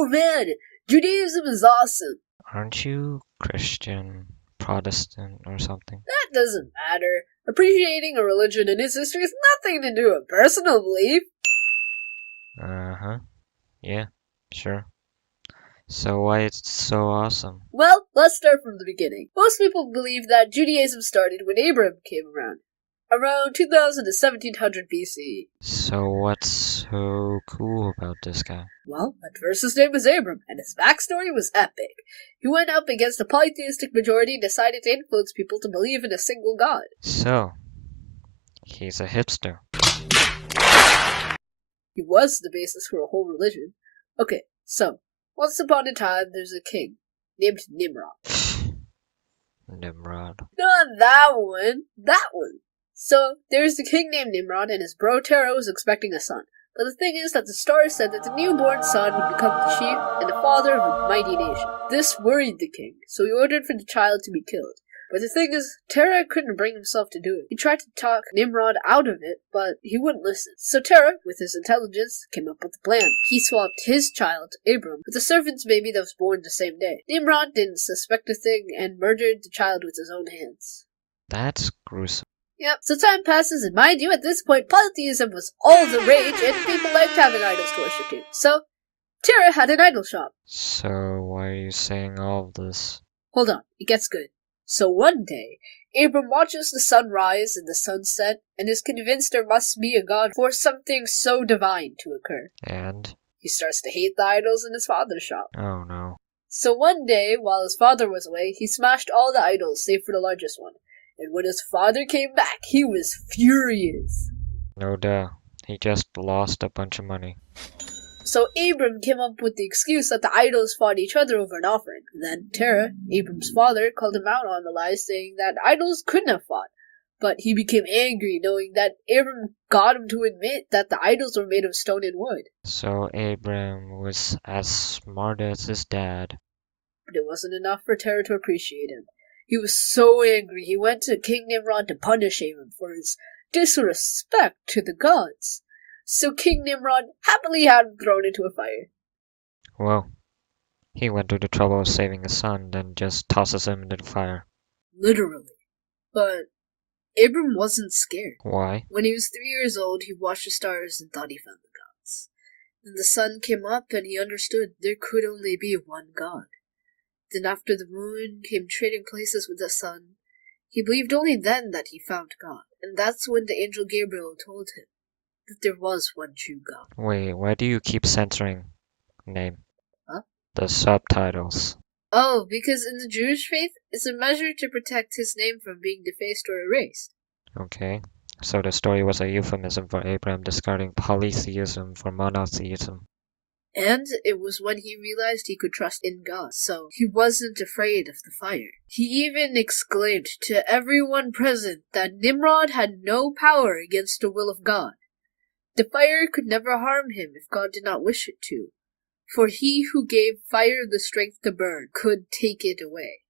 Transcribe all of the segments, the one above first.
Oh man, Judaism is awesome. Aren't you Christian, Protestant, or something? That doesn't matter. Appreciating a religion and its history has nothing to do with personal belief. Uh-huh. Yeah, sure. So why it's so awesome? Well, let's start from the beginning. Most people believe that Judaism started when Abraham came around 2000 to 1700 BC. So what's so cool about this guy? Well, at first his name was Abram, and his backstory was epic. He went up against a polytheistic majority and decided to influence people to believe in a single god. So, he's a hipster. He was the basis for a whole religion. Okay, so, once upon a time, there's a king named Nimrod. Nimrod. Not that one, that one. So, there's the king named Nimrod, and his bro Terah was expecting a son. But the thing is that the stars said that the newborn son would become the chief and the father of a mighty nation. This worried the king, so he ordered for the child to be killed. But the thing is, Terah couldn't bring himself to do it. He tried to talk Nimrod out of it, but he wouldn't listen. So Terah, with his intelligence, came up with a plan. He swapped his child, Abram, with a servant's baby that was born the same day. Nimrod didn't suspect a thing and murdered the child with his own hands. That's gruesome. Yep, so time passes, and mind you, at this point, polytheism was all the rage, and people liked having idols to worship to. So, Terah had an idol shop. So why are you saying all of this? Hold on, it gets good. So one day, Abram watches the sun rise and the sun set, and is convinced there must be a god for something so divine to occur. And? He starts to hate the idols in his father's shop. Oh no. So one day, while his father was away, he smashed all the idols save for the largest one. And when his father came back, he was furious. No duh. He just lost a bunch of money. So Abram came up with the excuse that the idols fought each other over an offering. Then Terah, Abram's father, called him out on the lie, saying that idols couldn't have fought. But he became angry knowing that Abram got him to admit that the idols were made of stone and wood. So Abram was as smart as his dad. But it wasn't enough for Terah to appreciate him. He was so angry he went to King Nimrod to punish Abram for his disrespect to the gods. So King Nimrod happily had him thrown into a fire. Well, he went to the trouble of saving his son, then just tosses him into the fire. Literally. But Abram wasn't scared. Why? When he was 3 years old, he watched the stars and thought he found the gods. Then the sun came up and he understood there could only be one god. Then after the moon came trading places with the sun, he believed only then that he found God. And that's when the angel Gabriel told him that there was one true God. Wait, why do you keep censoring name? Huh? The subtitles. Oh, because in the Jewish faith, it's a measure to protect his name from being defaced or erased. Okay. So the story was a euphemism for Abraham discarding polytheism for monotheism. And it was when he realized he could trust in God, so he wasn't afraid of the fire. He even exclaimed to everyone present that Nimrod had no power against the will of God. The fire could never harm him if God did not wish it to, for he who gave fire the strength to burn could take it away.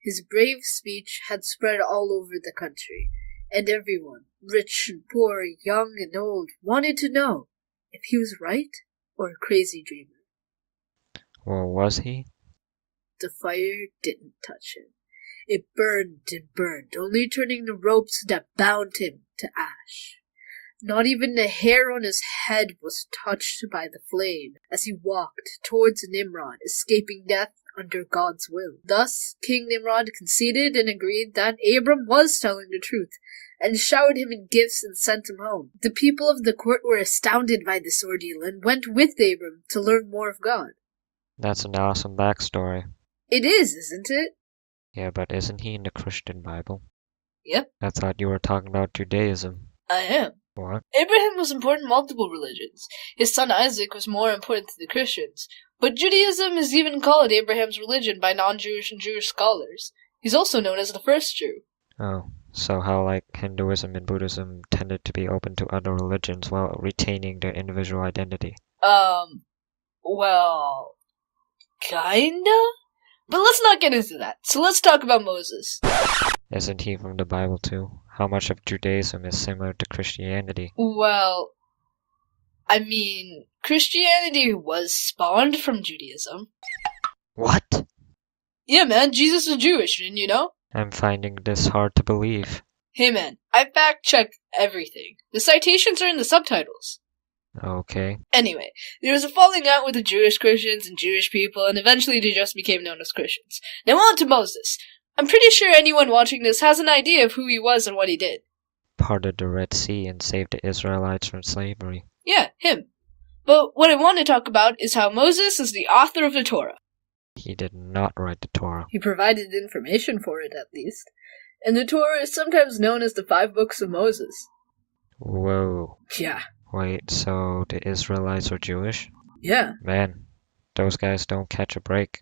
His brave speech had spread all over the country, and everyone, rich and poor, young and old, wanted to know if he was right or a crazy dreamer. Well, was he? The fire didn't touch him. It burned and burned, only turning the ropes that bound him to ash. Not even the hair on his head was touched by the flame as he walked towards Nimrod, escaping death under God's will. Thus, King Nimrod conceded and agreed that Abram was telling the truth, and showered him in gifts and sent him home. The people of the court were astounded by this ordeal and went with Abram to learn more of God. That's an awesome backstory. It is, isn't it? Yeah, but isn't he in the Christian Bible? Yep, I thought you were talking about Judaism. I am. What? Abraham was important in multiple religions. His son Isaac was more important to the Christians. But Judaism is even called Abraham's religion by non-Jewish and Jewish scholars. He's also known as the first Jew. Oh, so how like Hinduism and Buddhism tended to be open to other religions while retaining their individual identity? Well, kinda? But let's not get into that. So let's talk about Moses. Isn't he from the Bible too? How much of Judaism is similar to Christianity? Well, I mean, Christianity was spawned from Judaism. What? Yeah, man, Jesus was Jewish, didn't you know? I'm finding this hard to believe. Hey, man, I fact-checked everything. The citations are in the subtitles. Okay. Anyway, there was a falling out with the Jewish Christians and Jewish people, and eventually they just became known as Christians. Now on to Moses. I'm pretty sure anyone watching this has an idea of who he was and what he did. Parted the Red Sea and saved the Israelites from slavery. Yeah, him. But what I want to talk about is how Moses is the author of the Torah. He did not write the Torah. He provided information for it, at least. And the Torah is sometimes known as the 5 books of Moses. Whoa. Yeah. Wait, so the Israelites are Jewish? Yeah. Man, those guys don't catch a break.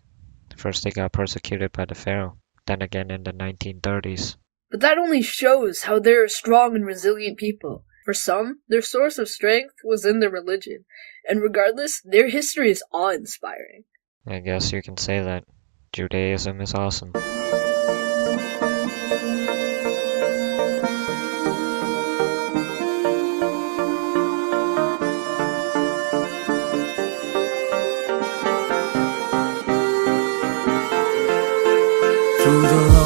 First they got persecuted by the Pharaoh, then again in the 1930s. But that only shows how they're a strong and resilient people. For some, their source of strength was in their religion, and regardless, their history is awe-inspiring. I guess you can say that. Judaism is awesome. Through the